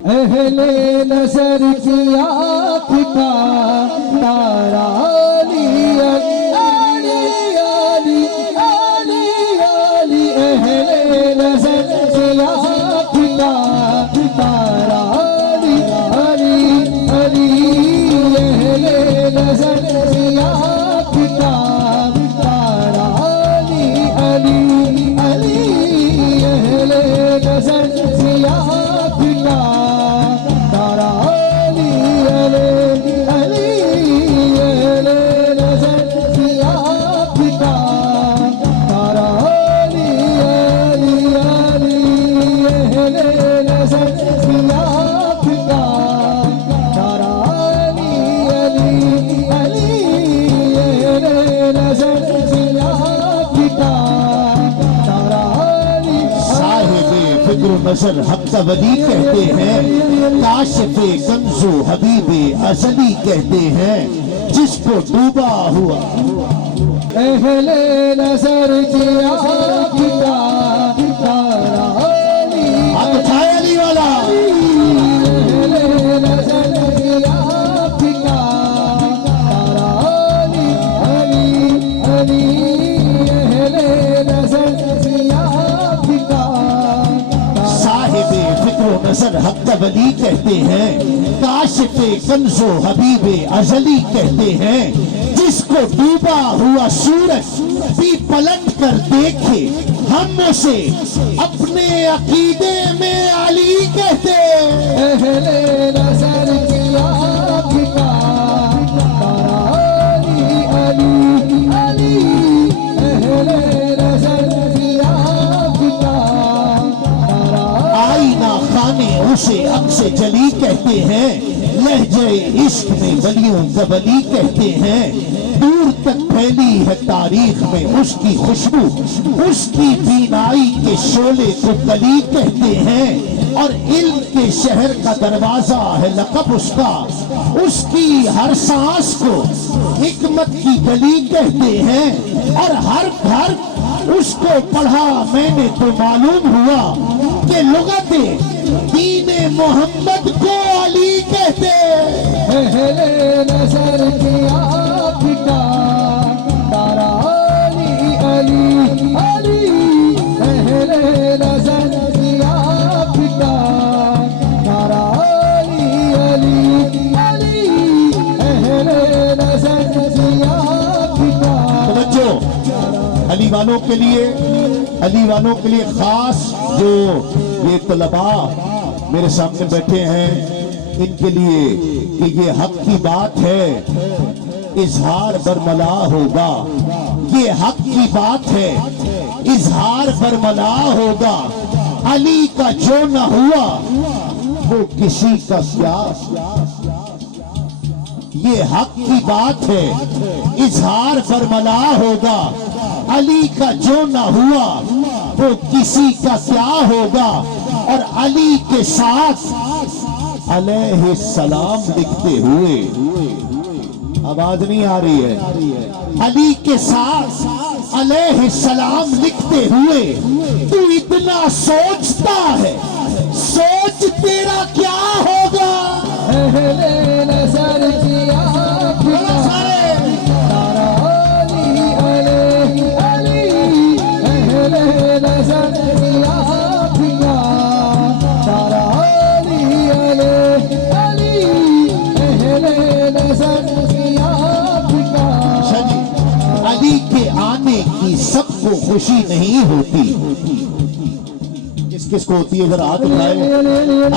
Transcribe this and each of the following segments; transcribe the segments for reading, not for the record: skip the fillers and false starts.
अहले नजर की आँख का तारा अली अली अली अली अली। अहले नजर की आँख का तारा अली अली अली। अहले नजर की आँख का तारा अली अली अली। अहले नजर की आँख का तारा अली अली अली। अहले नजर की आँख का तारा अली अली अली। अहले नजर की आँख का तारा अली अली अली। अहले नजर की आँख का तारा अली। साहिबे फिक्र नजर हक वली कहते हैं, काशिफे कंजो हबीबे अजली कहते हैं, जिसको डूबा हुआ। अहले नजर की आँख का तारा अली आप उठाए अली वाला। अहले नजर की आँख का तारा अली अली अली। अहले नजर की आँख का साहिबे फिक्र नजर हक वली कहते हैं, काशिफे कंजो हबीबे अजली कहते हैं, जिसको डूबा हुआ सूरज भी पलट कर देखे, हम उसे अपने अकीदे में अली कहते। अहले नजर की आँख का तारा अली अली अली। अहले नजर की आँख का तारा आईना खाने उसे अक्स जली कहते हैं, लहजे इश्क में वलियों का वली कहते हैं, दूर तक फैली है तारीख में उसकी खुशबू, उसकी बीनाई के शोले को कली कहते हैं, और इल्म के शहर का दरवाजा है लक़ब उसका, उसकी हर सांस को हिकमत की गली कहते हैं, और हर घर उसको पढ़ा मैंने तो मालूम हुआ कि लुगते दीने मोहम्मद को अली कहते। अहले नजर की आँख का तारा अली अली अली। अहले नजर की आँख का तारा अली अली अली। अहले नजर की आँख का तवज्जो अली वालों के लिए, अली वालों के लिए खास जो ये तलबा मेरे सामने बैठे हैं, इनके लिए कि ये हक की बात है, इजहार बरमला होगा। ये हक की बात है, इजहार बरमला होगा। अली का जो न हुआ वो किसी का क्या। ये हक की बात है, इजहार बरमला होगा। अली का जो न हुआ वो किसी का क्या होगा। और अली के साथ अलैहि सलाम लिखते हुए, आवाज नहीं आ रही है, अली के साथ अलैहि सलाम लिखते हुए तू इतना सोचता है, सोच तेरा क्या होगा। अहले नजर की आँख का तारा अली अली अली। अहले नजर की आँख का तारा अली अली अली। अहले नजर की आँख का। अच्छा जी, अली के आने की सबको खुशी नहीं होती। किस किस को होती है जरा हाथ उठाए।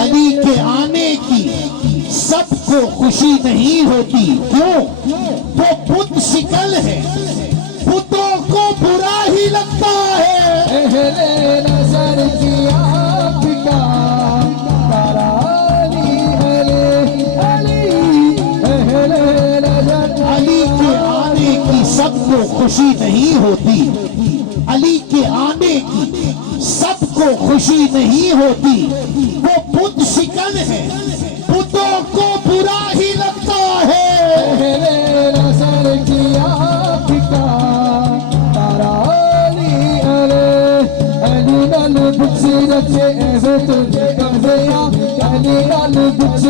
अली के आने की सबको खुशी नहीं होती, क्यों? वो बुत शिकल है, बुतों को बुरा ही लगता है। अहले नजर की आँख का तारा अली अली अली। अहले नजर अली के आने की सबको खुशी नहीं होती, अली के आने की सबको खुशी नहीं होती। वो बुत शिकन है, बुतों को बुरा ही लगता है। अहले नजर की आँख का तारा अली अली अली। नल बुक्सी रखे ऐसे तुझे कब्ज़े अली अल गुच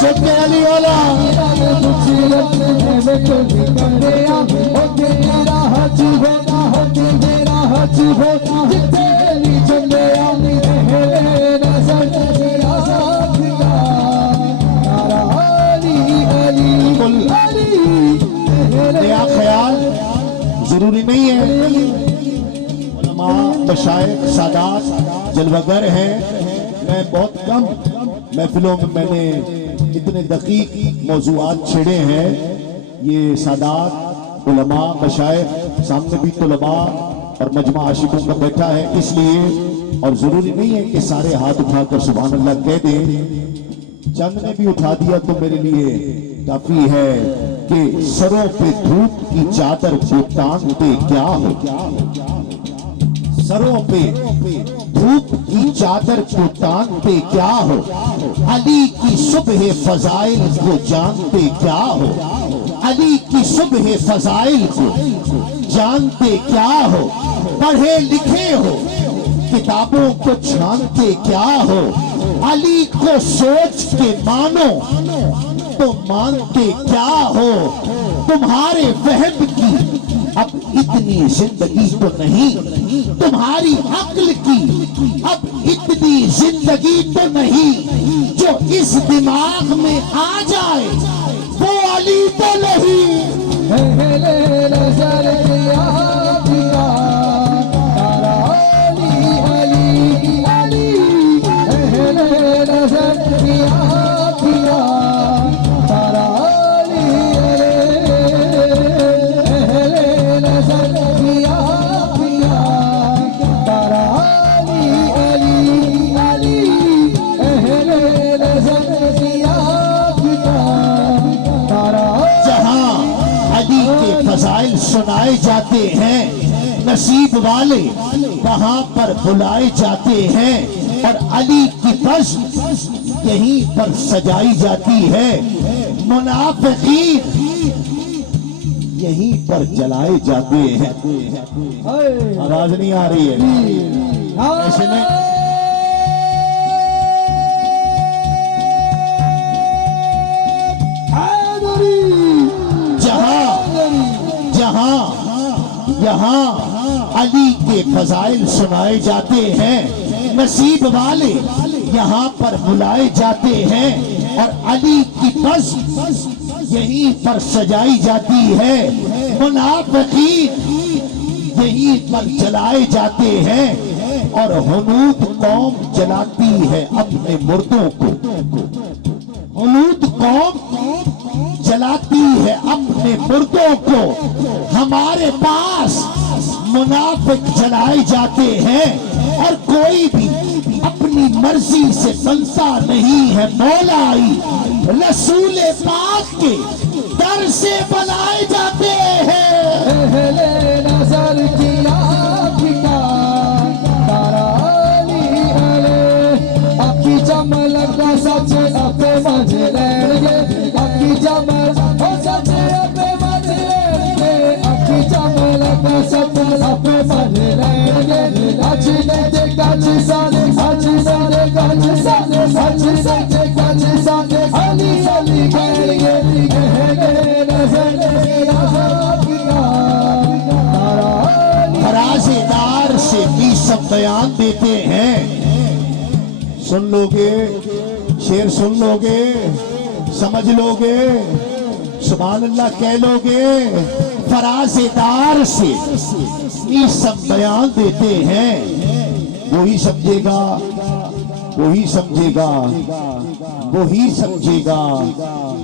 चुके अली वाला नया ख्याल जरूरी नहीं है। उलमा, मशाइख, सादात जलवागर हैं। मैं बहुत कम महफिलों में मैंने इतने दकीक मौजूआत छेड़े हैं। ये सादात उलमा मशाइख सामने भी तुलबा और मजमा आशिकों का बैठा है, इसलिए और जरूरी नहीं है कि सारे हाथ उठाकर सुभान अल्लाह कह दें। चंद ने भी उठा दिया तो मेरे लिए काफी है कि सरों पे धूप की चादर को टांगते क्या हो, सरों पे धूप की चादर को टांगते क्या हो, अली की सुबह फजाइल को जानते क्या हो, अली की सुबह फजाइल को जानते क्या हो, पढ़े लिखे हो किताबों को छानते क्या हो, अली को सोच के मानो तो मानते क्या हो, तुम्हारे वहम की अब इतनी जिंदगी तो नहीं, तुम्हारी अक्ल की अब इतनी जिंदगी तो नहीं, जो इस दिमाग में आ जाए वो अली तो नहीं। फजाइल सुनाए जाते हैं, नसीब वाले वहां पर बुलाए जाते हैं, और अली की बज़्म यहीं पर सजाई जाती है, मुनाफिकीन यहीं पर जलाए जाते हैं। आवाज नहीं आ रही है ऐसे में। यहाँ अली के फजाइल सुनाए जाते हैं, नसीब वाले यहाँ पर बुलाए जाते हैं, और अली की बज़्म यहीं पर सजाई जाती है, मुनाफिकीन यहीं पर जलाए जाते हैं, और हुनूद कौम जलाती है अपने मुर्दों को, हुनूद कौम जलाती है अपने मुर्दों को, हमारे पास मुनाफिक जलाए जाते हैं, और कोई भी अपनी मर्जी से बनता नहीं है मौलाई, रसूल पाक के दर से बनाए जाते हैं। नजर किया अखी चमक सच अपने मजे लेंगे, अखी चमक सच अपने मजे लेंगे, अखी चमक सच अपने मजे लेंगे, अच्छी नहीं काची साने, अच्छी नहीं काची साने, अच्छी नहीं काची साने, अली अली कहेंगे, कहेंगे नजर किया। फराज़ेदार से भी सब बयान देते हैं, सुन लोगे शेर, सुन लोगे समझ लोगे, सुभान अल्लाह कह लोगे, फराज़ेदार से ये सब बयान देते हैं, वही समझेगा, वही समझेगा, वही समझेगा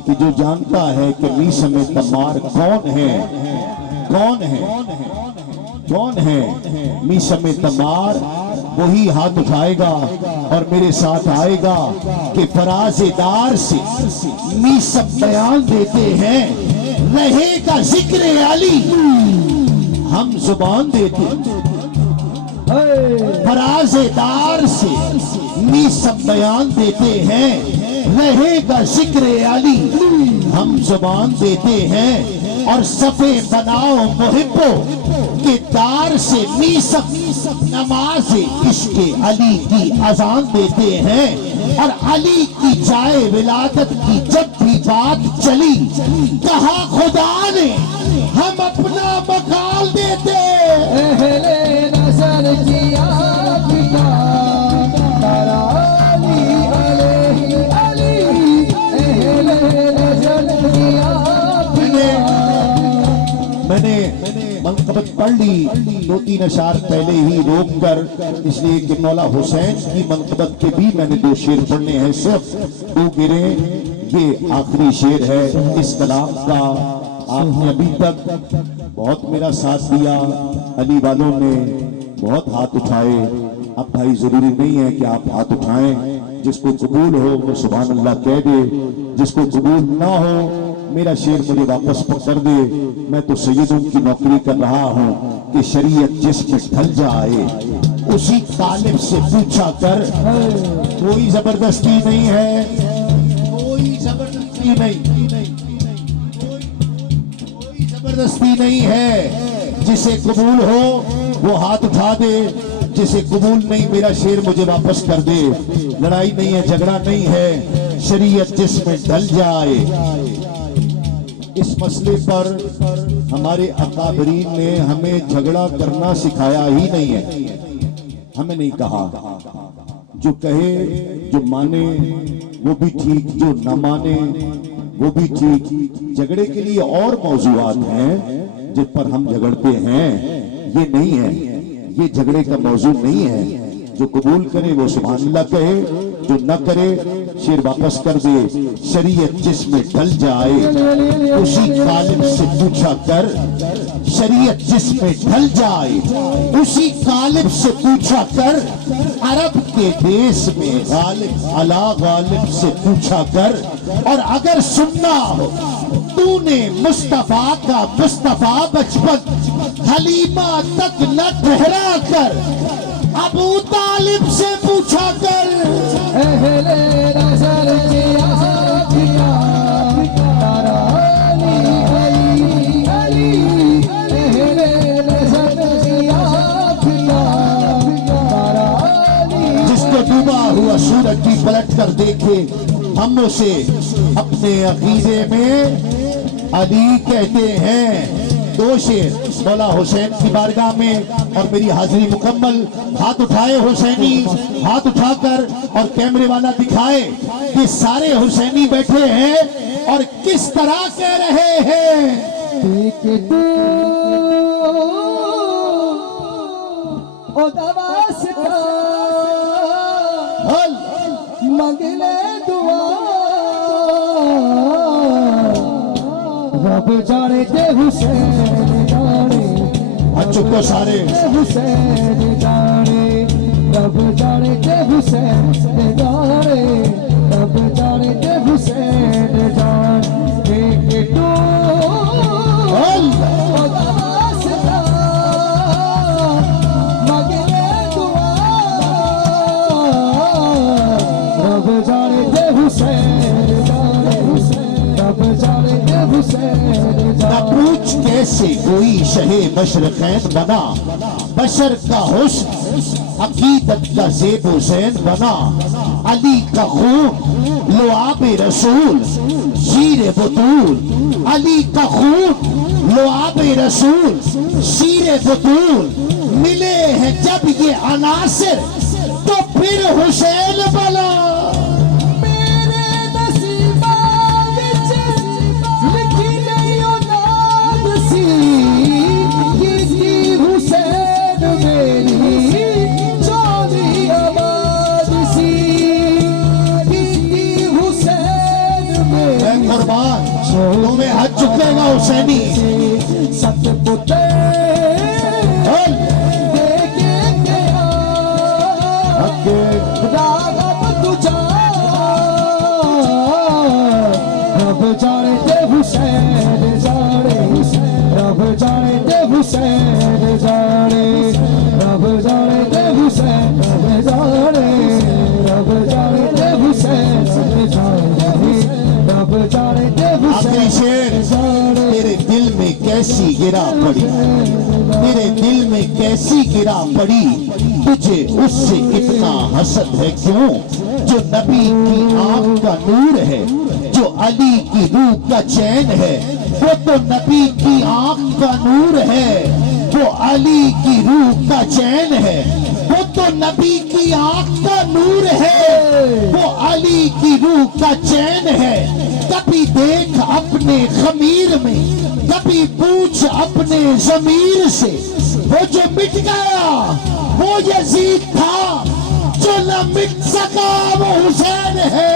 कि जो जानता है कि मीस में तमार कौन है, कौन है, कौन है मीस में तमार, वही हाथ उठाएगा और मेरे साथ आएगा कि फराज़ेदार से मीसब बयान देते हैं, रहेगा जिक्र अली हम जुबान देते, फराज़ेदार से मीसब बयान देते हैं, रहेगा जिक्र अली हम जुबान देते हैं, और सफे बनाओ मुहिब्बो के दार से मीसब नमाज इश्क़ अली की अजान देते हैं। और अली की जाए विलादत की जब भी बात चली, कहा खुदा ने हम अपना मकाल देते। अहले नजर की आफिका तारा अली अलैहि अली, अहले नजर की आफिका। मैंने मनकबत पढ़ ली 2-3 अशार पहले ही रोक कर, इसलिए कि मौला हुसैन की मनकबत के भी मैंने 2 शेर पढ़ने हैं, सिर्फ 2 गिरे। ये आखिरी शेर है इस कलाम का। आपने अभी तक बहुत मेरा साथ दिया, अली वालों ने बहुत हाथ उठाए। अब भाई जरूरी नहीं है कि आप हाथ उठाएं, जिसको कबूल हो वो सुभान अल्लाह कह दे, जिसको कबूल ना हो मेरा शेर मुझे वापस पकड़ दे। मैं तो सैयदों की नौकरी कर रहा हूँ कि शरीयत जिसमें ढल जाए उसी तालिब से पूछा कर। कोई जबरदस्ती नहीं है, कोई जबरदस्ती नहीं, कोई जबरदस्ती नहीं है। जिसे कबूल हो वो हाथ उठा दे, जिसे कबूल नहीं मेरा शेर मुझे वापस कर दे। लड़ाई नहीं है, झगड़ा नहीं है, शरीयत जिसमें ढल जाए। इस मसले पर हमारे अकाबरीन ने हमें झगड़ा करना सिखाया ही नहीं है। हमें नहीं कहा जो कहे, जो माने वो भी ठीक, जो न माने वो भी ठीक। झगड़े के लिए और मौजूआत हैं जिन पर हम झगड़ते हैं, ये नहीं है, ये झगड़े का मौजू नहीं है। जो कबूल करे वो सुभान अल्लाह कहे, जो न करे शेर वापस कर दे। शरीयत जिसमें ढल जाए उसी कालिब से पूछा कर। शरीयत जिसमें ढल जाए उसी कालिब से पूछा कर। अरब के देश में गालिब अला गालिब से पूछा कर। और अगर सुनना हो तूने मुस्तफा का मुस्तफा बचपन हलीमा तक न ठहरा कर, अबू तालिब से पूछा कर। अहले नजर की आफिका तारा अली अली, अहले नजर की आफिका तारा अली। जिसको डूबा हुआ सूरज भी पलट कर देखे, हम उसे अपने अकीदे में अली कहते हैं। 2 शेर मौला हुसैन की बारगाह में और मेरी हाजिरी मुकम्मल। हाथ उठाए हुसैनी, हाथ उठाकर और कैमरे वाला दिखाए कि सारे हुसैनी बैठे हैं और किस तरह कह रहे हैं। देख तू ओ दवास्ता मंगले दुआ, रब जाने दे हुसैन जाने, चुप सारे हुसैन जाने, रब जाने दे हुसैन जाने, रब जाने दे हुसैन जाने। देख तू ओ दवास्ता मंगले दुआ, रब जाने दे हुसैन जाने, रब जाने दे हुसैन न जाने। पूछ कैसे कोई शहे मशरक़ैन बना, बशर का हुस्न अकीदत का ज़ेब हुसैन बना। अली का खून लुआब रसूल शीर बतूल, अली का खून लुआब रसूल शीर बतूल। मिले हैं जब ये अनासिर तो फिर हुसैन बना। मेरे नसीबा विच लिखी गई ओ नाद सी, की हुसैन मेरी चौधरी आबाद सी, की हुसैन मैं मेरी कुर्बान तुम्हें हज चुकेगा हुसैनी। सतपुते देखे गया रागब तुझा, रब जाने दे हुसैन जाने, रब जाने दे हुसैन जाने, रब जाने दे हुसैन जाने, रब जाने दे हुसैन जाने, रब जाने दे आखिरी शेर। जाने। तेरे दिल में कैसी गिरा पड़ी, तेरे दिल में कैसी गिरा पड़ी, तुझे उससे इतना हसद है क्यों जो नबी की आंख का नूर है, जो अली की रूह का चैन है, वो तो नबी की आंख का नूर है, वो अली की रूह का चैन है, वो तो नबी की आंख का नूर है, वो अली की रूह का चैन है। कभी देख अपने खमीर में, कभी पूछ अपने जमीर से, वो जो मिट गया वो यजीद था, जो न मिट सका वो हुसैन है।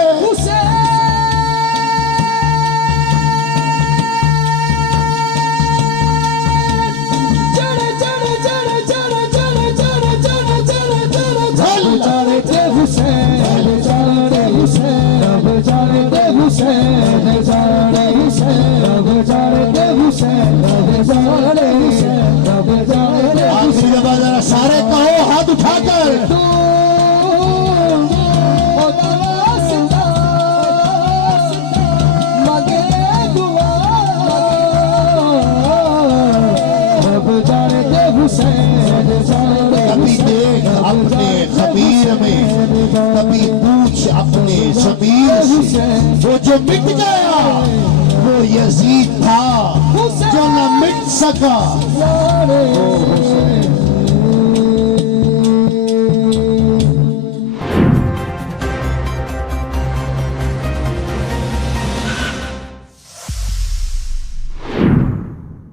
आखिरी दफा जरा सारे कहो हाथ उठाकर, कभी देख अपने खमीर में, कभी पूछ अपने जमीर से, वो जो मिट गया वो यजीद था, जो न मिट सका।